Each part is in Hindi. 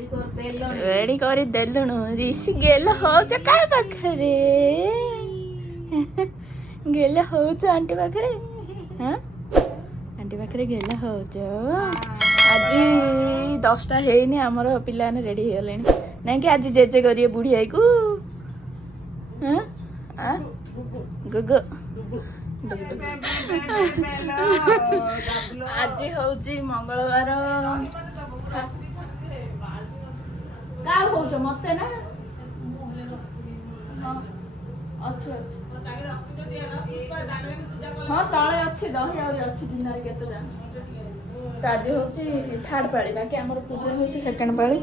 रेडी कर देलुनु ऋषि गेल हो का पाखरे गेल हो आंटी पाखरे हां आंटी पाखरे गेल हो आज 10टा हेनी हमर पिला ने रेडी हे लेनी नै कि आज जेजे करिए बुढ़ी आई को हां आ गुगु आज हूँ मंगलवार का होच मत ना हाँ तले अच्छी दही अच्छी दिन आज हूँ थर्ड पाली बाकी आम पूजा हूँ सेकेंड पाली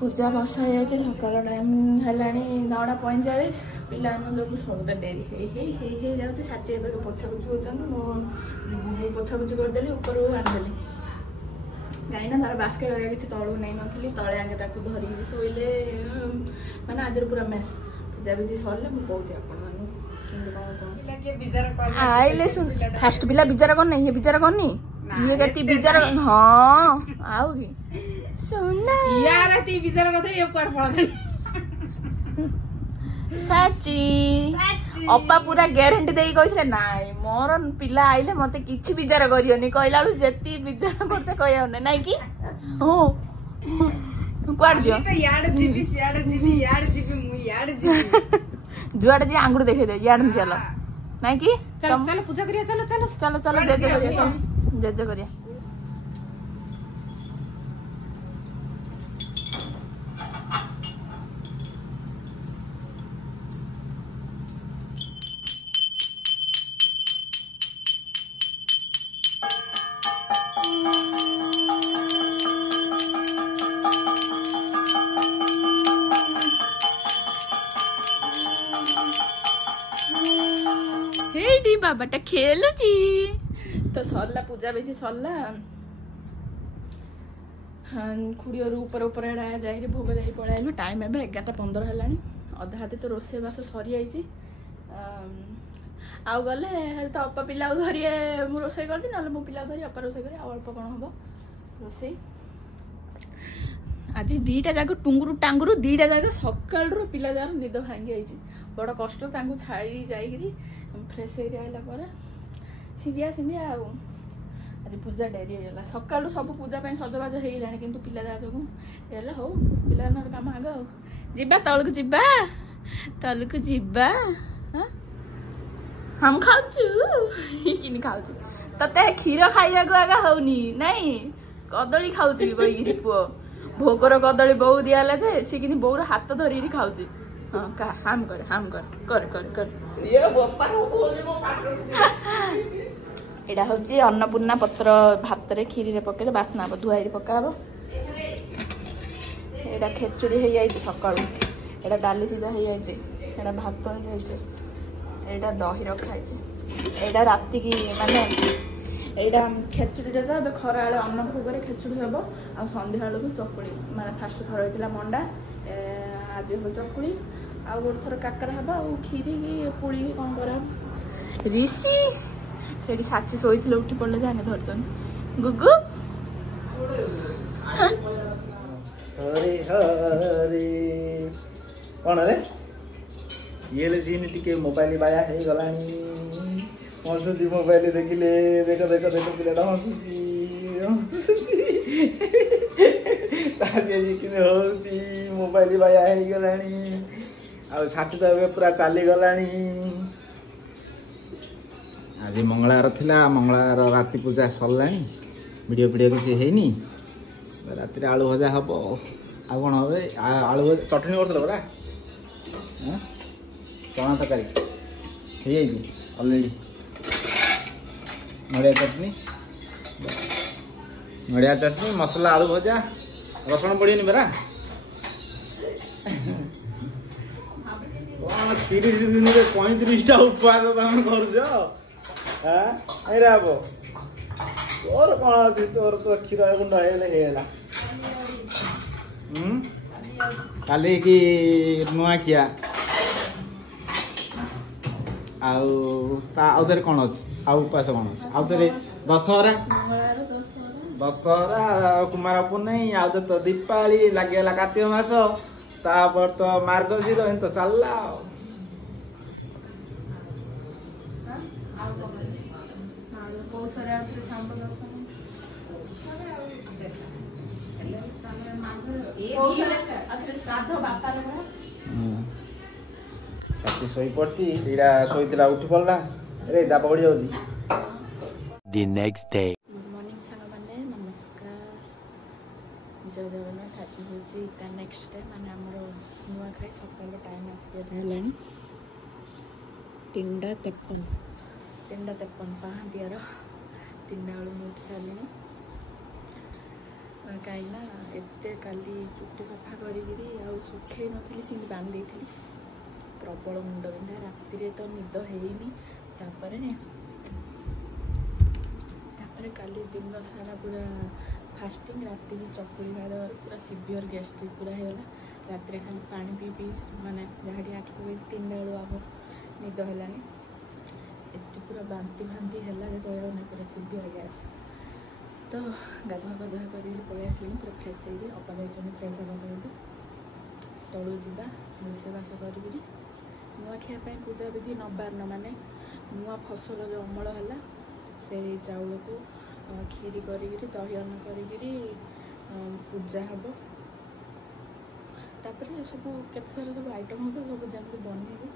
पूजा बसा जाए सकाल टाइम है 9:45 पिला जो सब डेरी हो जाऊँ साची पोछापोछि होती पोछापोछि करदेली ऊपर आनीदेली कहीं तार बास्केट हरिया किसी तलू नहीं नी तले आगे धरिकी शोले माने आज पूरा मेस पूजा विधि सरले मुझे आइले फास्ट पिला विचार करनी ये विचार करनी ये गति विचार हाँ आउ कि सुना यार ती विचार करते ये कोड पड़े साची अपा पूरा ग्यारंटी दे कही नाई मोर पिला आइले मते किछि विचार करियोनी कहला बेलू जेती विचार करछ कहयोने नाइ कि हो क्वाड जो तो याड जीबी याड जीबी मु याड जीबी जुआड जी आंगुर देखे दे याड चलो नाइ कि चलो चलो पूजा करिया चलो चलो चलो चलो जेजे करिया चलो जेजे करिया बाबाटा खेलुची तो सरला पूजा विधि सरला खुड़ी ऊपर ऊपर जाए भोग जाए पलू टाइम ए 11:15 है अधा हाथी तो रोसे बास सरी जाइए आउ गले तो अपा पिला धरिए मु रोसे करदी ना मो पिला धरी अपा रोसे करे अल्प कौन हम रोसे आज 2टा जाक टुंगुरु टांगुरु 2टा जाक सकाल पिला जार निद भांगी आई बड़ कष्ट छाड़ी जाइए फ्रेश आइला सीधिया सीधिया आज पूजा डेरी होगा सकालू सब पूजा सजबाज हो कि पिला जा जो हो पिला कम आग जीवा तलक जीवा तलक जीवा हम खाऊचु कि खाऊ ते क्षीर खाइबा आगा होनी नहीं कदली खाऊची बड़ी पुओ भोगर कदली बो दियाला जे सी कि बोर हाथ धरी खाऊची हाँ हाम कर कर कर कर ये बप्पा एडा होची अन्नपूर्णा पत्र भात रे खीरी रे पके बासना अब धुआई रे पका हबो एडा खेचुड़ी हे जाई सकाळू एडा डाली सिजा हे जाई सेडा भात हे जाई एडा दही रखाई एडा राती की माने एडा खेचुड़ी रे तो खरा बेले अन्न भोगरे खेचुड़ी हबो आ संध्या बेले को चकुड़ी माने फास्ट थर होइतिला मंडा आज हो चकुड़ी आ गोटे थर काकर हबा आ खीरी की पुड़ी की कौन कर ऋषि से साची शोई उठी पड़े जाने धरचन गुगु हरे हरे कौन रे ये ले जीन टिके मोबाइल बाया हे गलानी हसुची मोबाइल देखिले देख देख देख पिलाटा हसुची हसुची मोबाइल बाया हे गलानी आ साची तो पूरा चली गलानी आज मंगलवार थिला मंगलवार राति पूजा सरला वीडियो वीडियो किसी है राति आलू भजा हम आ कौन हे आलू चटनी कर परा चना तरकारी हो अलरेडी नड़िया चटनी मसला आलू भजा रसुण पड़ेनि परा 30 दिन में 35टा उपवास तुम कर तोर कौन अच्छी तोर तो क्षीर गुंड काली की नुआखिया आउे कौन अच्छी आउ उपास कौन अच्छी आउे दशहरा दशहरा कुमार पुनई आउ तो दीपावली लगे कार्तिक मास तापर तो मार्गशीर तो चलला साची सोई पड़सी एडा सोईतला उठी पड़ला रे जा पड़ी जाउची The next day. Good morning सांग मैंने नमस्कार जय जगन्नाथ आज हूँ ता नेक्स्ट डे माने हमरो नुआ खाई सकाल टाइम आसला 3:53 पहांतियार 3टा बेलू मुठ सारे कहीं एत काली चुट्टी सफा करी सुखे नी सी बांधी प्रबल मुंड बिंधा राति तो निद हैनी काली दिन सारा पूरा फास्टिंग राति की चकुली भाड़ पूरा सीवियर गैस्ट्रिक पूरा होगा रात खाली पानी पी पी माने जहाँ आखि पकई 3टा बेलू आग निद है एत पूरा बांति भांति है कहना पूरा सीवियर गैस तो गाधुआ पाधुआ कर पलि आसली पूरा फ्रेश हो अपा जाइए फ्रेश हाँ कहते तलू जा रोषेबास करी नुआखिया पूजा विधि नवान्न माने नुआ फसल जो अमल है से चाउल को खीरी करी दही अन्न करी पूजा हम तापर सब केत सारा सब आइटम हम सब जमी बनइबू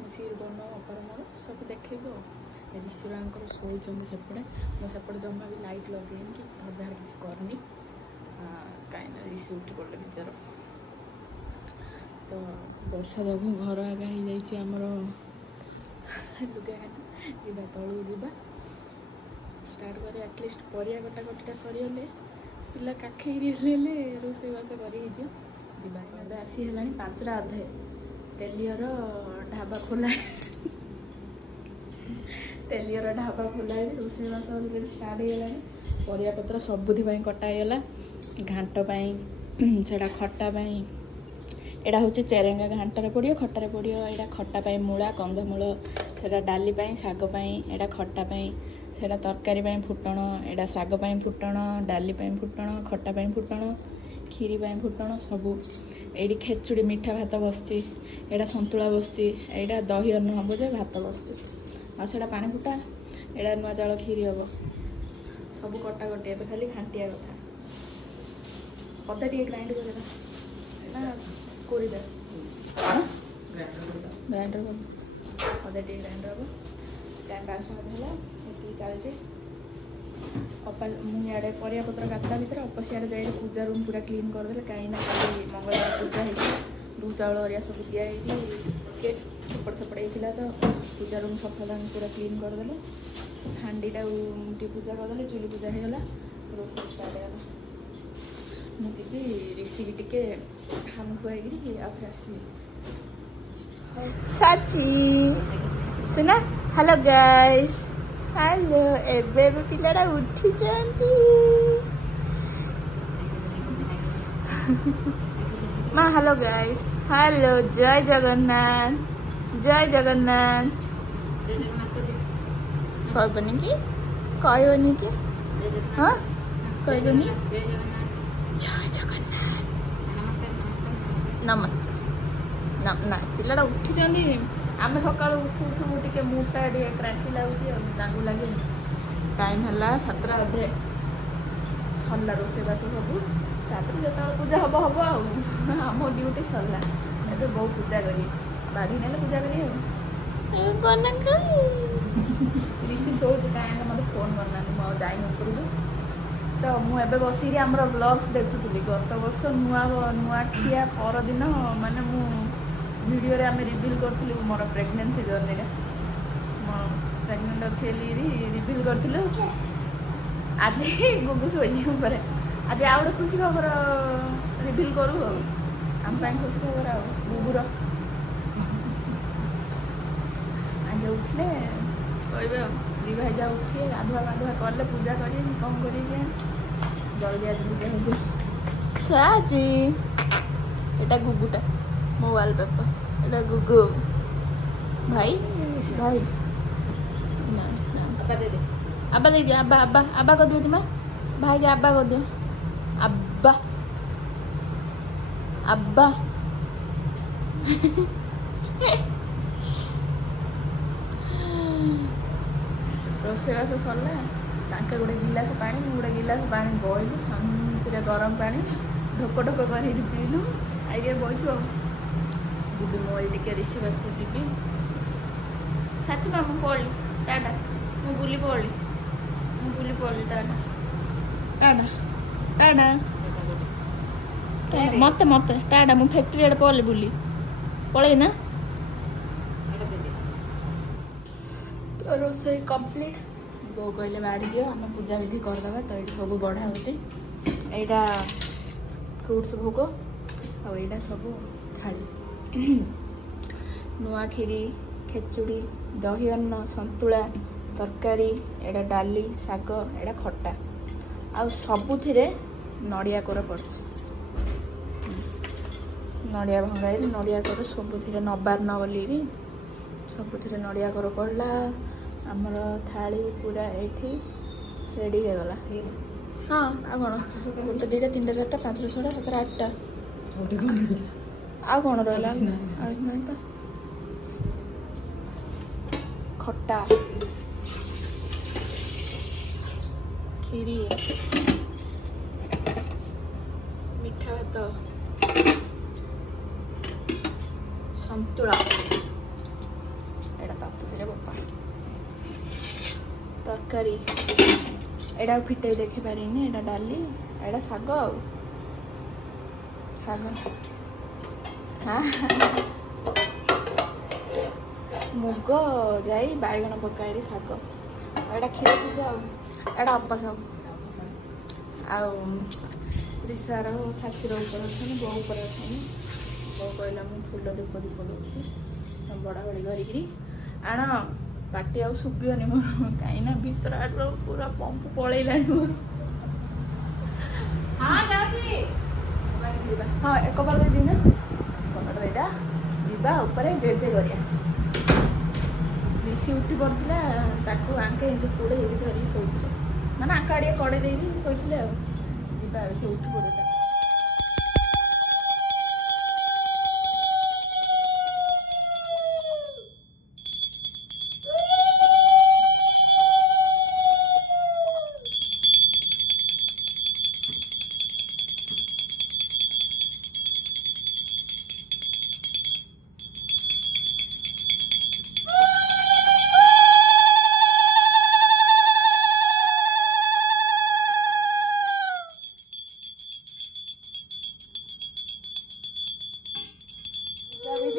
मिसिर बन अपार मोर सब देखब ऋषिरांकर शोई सेपटे मुझे जमा भी लाइट लगेनि कि धरधार किसी करनी कहीं ऋषि उठी पड़े बिचार तो वर्षा जो घर आगा हो आमर लुगा जा तलू जा स्टार्ट कर एटलिस्ट परिया कटाकटा सरीगले पिला काखेरी रोषेबास कर आसी है 5टा अधे तेलियर ढाबा खोला तेलियर ढाबा खोला रोषेबास स्टार्ट हो परिया पत्र सबुथि कटागला घाट से खटा एटा हूँ चेरेंगा घाटे पड़ो खटार पड़ो यहाँ खटा मूला कंदमूल से डाली शागपाई एटा खटापाई सेटा तरकारी फुटण एटा शागपाई फुटण डाली फुटण खटापाई फुटण खीरी फुटण सबू ये खेचुड़ी मीठा भात बसची एटा संतुला बसची एटा दही अन्न हम जे भात बसची आटा पानी फुटा एटा नुआ चाउल खीरी हम सब कटाकटी ए खाली घाटिया कथा अदा टे ग्राइंड कर कोरीदा ग्राइंडर कर अदा टे ग्राइंडर हम टाइम 5 चलचे अपा मुझे परिया पत्र काटा भर अपा सियाड़े जाए पूजा रूम पूरा क्लीन करदे कहीं मंगलवार पूजा हो दू चाउल हरिया सब दिखाई सेपट सेपट होता तो पूजा रूम सफा दान पूरा क्लीन करदे हांडीटा टी पूजा करदे चुली पूजा होगा रोषे स्टार्ट होगा मुझे ऋषि की टिके हम खुआई आसबी साची सुना हेलो गाइस हेलो एबे पिलाड़ा उठी जाती माँ हेलो गाइस हेलो जय जगन्नाथ कहबनी कि हाँ कहबनी जय जगन्नाथ नमस्कार ना पिलाड़ा उठी जाती आम सका उठू उठू टे मुटा क्रांति लगुच लगे टाइम है 7टा अधे सरला रोषेबास सब तापर जो पूजा हम हम आम ड्यूटी सरला ए बहुत पूजा करी बाढ़ी ना पूजा करी ऋषि शोच कहीं मत फोन करना मुझे जाइन उपरकू तो मुझे बसिक आम ब्लग्स देखुली गत वर्ष नुआखिया परदिन माने वीडियो रे आम रिविल करूँ मोर प्रेगनेंसी जर्नी प्रेगनेंट अच्छे रिविल करूँ आज गुगु शोची आज आ गए खुशी खबर रिविल करूँ आम खुशी खबर आ गुगुर आज उठले कहे दी भाई जा उठिए गाधुआ गाधुआ कले पूजा करें कौन करेंगे जल्दी आज पूजा हो साजी एटा गुगुटा मो वालपेपर एटा गुगु भाई भाई ना ना अब्बा दे दिया अब्बा अब्बा अब्बा को दे दी मैं भाई के अब्बा को दियो अब्बा अब्बा रोषेईबास सरला तांके गोटे गिलास पानी मु गोटे गिलास पानी बोइलु शांति गरम पानी ढोक ढोक कर पीलु आइए बचु जी मोर टे रिसीवर को जी साथी मामू पड़ी टाटा मु बुली पड़ी टाटा टाटा टाटा मत मत टाटा मु फैक्ट्री आड़े पड़े बुली पड़े ना तो रोषेई कंप्लीट बो कहले बाड़ी दियो आम पूजा विधि करदे तो ये सब बढ़ा हो फ्रुट्स भोग आईटा सब थाली नुआ खीरी खेचुड़ी दही अन्न संतुला तरकारी एटा डाली शाग एटा खट्टा आ सबुथिरे नड़िया कोर पड़छ नड़िया भंगाई नड़िया कोर सबुथिरे नबार न बोली सबुथिरे नड़िया कोर पड़ला आमर थाली पूरा एठी रेडी हो गला हाँ आ कौन गोटे दुटा तीन चार्टा 5 6 7 8टा आ कौन रहा खट्टा खीरी मिठा भात संतुला एटा तापुचे बापा तरकारी एटा फिटे देखी पारिनी एटा डाली एटा शाग शाग हाँ मुग जाई बैगण पकाई शाग एटा क्षीर सीझा एटा अप्पा सब आशार साक्षीर ऊपर अच्छे बो ऊपर अच्छे बो कहला मुझे फुल धूप दीप दूसरी बड़ा बड़ी करी आण पाटी आ शुभन मोर कहीं भीतर आड़ पूरा पंप पलैला मोर हाँ हाँ एक बार दिन कलर जीवा ऊपर जेजे करिया बेसी उठी पड़ता आंके कूड़े धरी शोच माने आंक आड़े कड़े दे शोचे जीवा से उठी पड़ता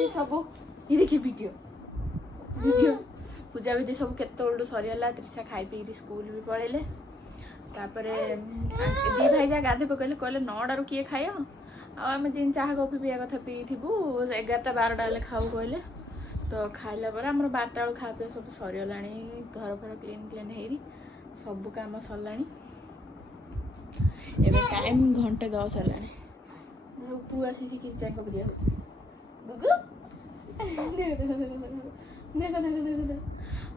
सब ये देखिए वीडियो पूजा विधि सब केत सरीगला त्रिषा खाई पी स्कूल भी पलैले दी भाई जा गाधे पकड़े कहले 9टारू किए खाए आम जिन चाह कफी पिया कथा पीबू 11टा 12टा बेले खाऊ कहले तो खाइला पर आम 12टा बेलू खा पी सब सरीगला घर फर क्लीन क्लीन हो सब कम सरला टाइम 1:10 है पु आसी किचन को प्रिया गुगु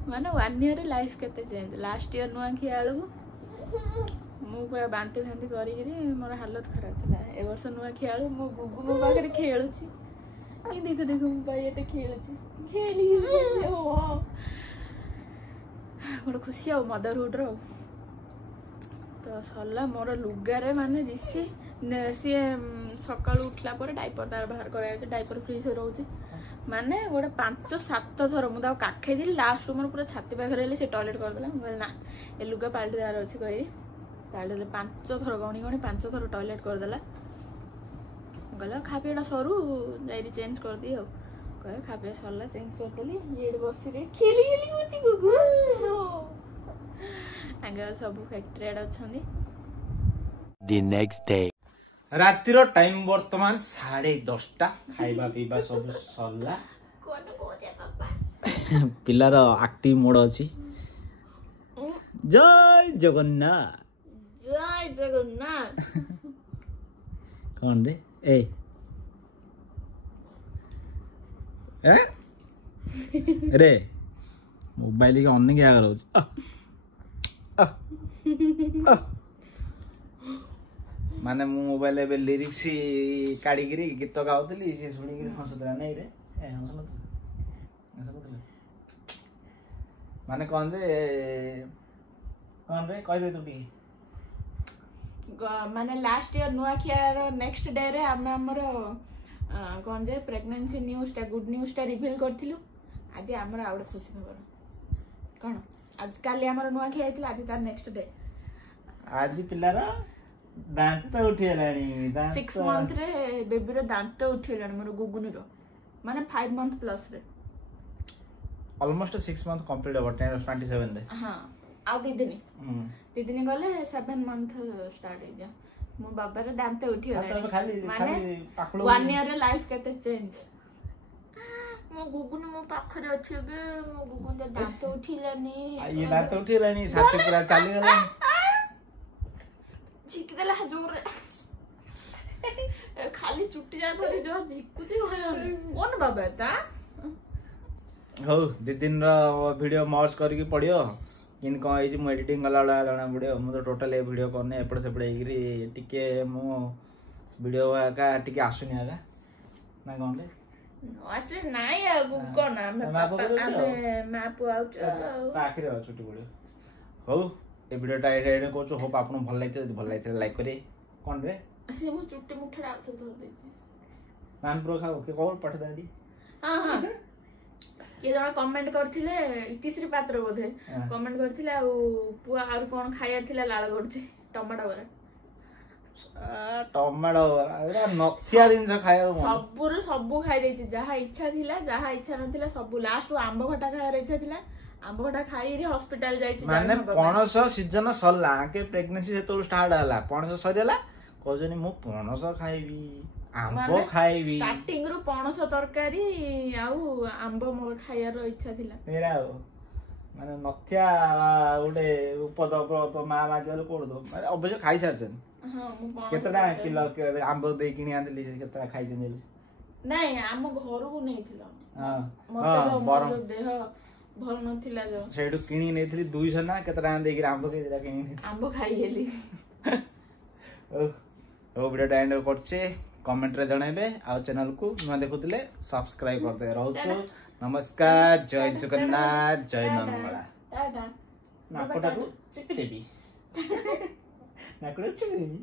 माने 1 ईयर लाइफ केते चेंज लास्ट ईयर नुआ खिया बेलू मु पूरा बांती फांती करी मोर हालत खराब था ए वर्ष नुआ खिया बेलू मो गुगु मो पाखे खेलुची देखो देखो मो भाई एटे खेलुची खेली गोटे खुशी आ मदरहुड रो तो सरला मोर लुगारे माने सी सका उठला डाइपर तार बाहर कर डाइपर फ्रीज रोचे माने गोटे 5-7 थर मुझे काखे दी लास्ट मोर पूरा छाती पाखे से टॉयलेट करदेला मुझे ना ए लुगा पाल्टी दार अच्छे कही पाल्टे 5 थर गणी 5 थर टॉयलेट करदेला गला खा पीटा सरू जा चेंज कर दी कहे खा पी सरला चेंज करदेली ये बस खेली खेली गुगु सब फैक्ट्री आड़े अच्छा The next day. रातिर टाइम वर्तमान 10:30 खाइबा पीबा सब सरला पिलार एक्टिव मोड अछि जय जगन्नाथ कौन रे ए रे मोबाइल के ऑन क्या करो माने मु मोबाइल ए लिरिक्स काढी गिरी गीत गाउतली से सुनी गिरी हंसतला नै रे ए हंसनतला माने कौन रे कह दे तू टी माने लास्ट ईयर नुआखियार नेक्स्ट डे रे आमे हमर कौन जे प्रेगनेंसी न्यूज टा गुड न्यूज टा रिवील करथिलु आज हमर आउड खुशी खबर कोन आज काली हमर नुआखिया आइतिला आज तार नेक्स्ट डे आज पिलार दांत उठिलानी दांत 6 मंथ रे बेबी रो दांत उठिलानी मोर गुगुनी रो माने 5 मंथ प्लस रे ऑलमोस्ट 6 मंथ कंप्लीट हो 27 रे हां आ दीदी गले 7 मंथ स्टार्ट हो जा मो बाबा रे दांत उठिलानी माने 1 ईयर रे लाइफ केते चेंज मो गुगुन मो पाखरे अछि बे मो गुगुन दे दांत उठिलानी ये दांत उठिलानी साथी पूरा चाली गला झिक देला जोर खाली चुट्टी जा भरी जो झिकुची होय कोन बाबा ता हो दि दिन रो वीडियो मर्ज करके पड़ियो इन को ए जे एडिटिंग गला जणा पड़ियो मु तो टोटल ए वीडियो करने एपड़ सेपड़ एगिरी टिके मु वीडियो का टिके आसुनी आगा ना कोन असले नाय गुगो ना मैप आउट आखिर छुट्टी पड़ियो हो ए वीडियोटा एडिट करछु होप आपन भल लागते भल लागते लाइक करे कोन रे से मु चुट्टी मुठा आउट धर देछि नान प्रो खाओ के कोन पठ दाडी हां हां ये जरा कमेंट करथिले इतिश्री पात्र बोधे कमेंट करथिले आ पुआ आर कोन खायर थिला लाल गडछि टमाटो बरा टमाटो बरा नथिया दिन से खायो सबुर सबु खाइ देछि जहा इच्छा थिला जहा इच्छा नथिला सबु लास्ट आंबो खटा खायर इच्छा थिला आंबो खटा खाइ रे हॉस्पिटल जाइछि माने पणस सीजन सरला के प्रेगनेंसी से तो स्टार्ट हला पणस सरियला कहजनी मु पणस खाइबी आंबो खाइबी स्टार्टिंग रो पणस तरकारी आउ आंबो मोर खायर इच्छा थिला तेरा माने नथिया उडे उपद तो मा गेल कोड दो माने अबे खाइ सारछन हां मु पणस केतडा किलो के आंबो दे किनी आनली केतडा खाइ जने नहीं आम घर को नहीं थिला हां मते मोर देह भल नथिला जो सेडु किनी नेथली 200 ना केतडा दे कि आंबो के किनी आंबो खाइ गेली ओ वीडियो एंड करछे कमेंट रे जणाइबे आ चैनल को नुआ देखुतले सब्सक्राइब करते रहउछु नमस्कार जय जगन्नाथ जय मंगला टाटा नाकोटा को चिपी देबी नाकोटा चिपी देबी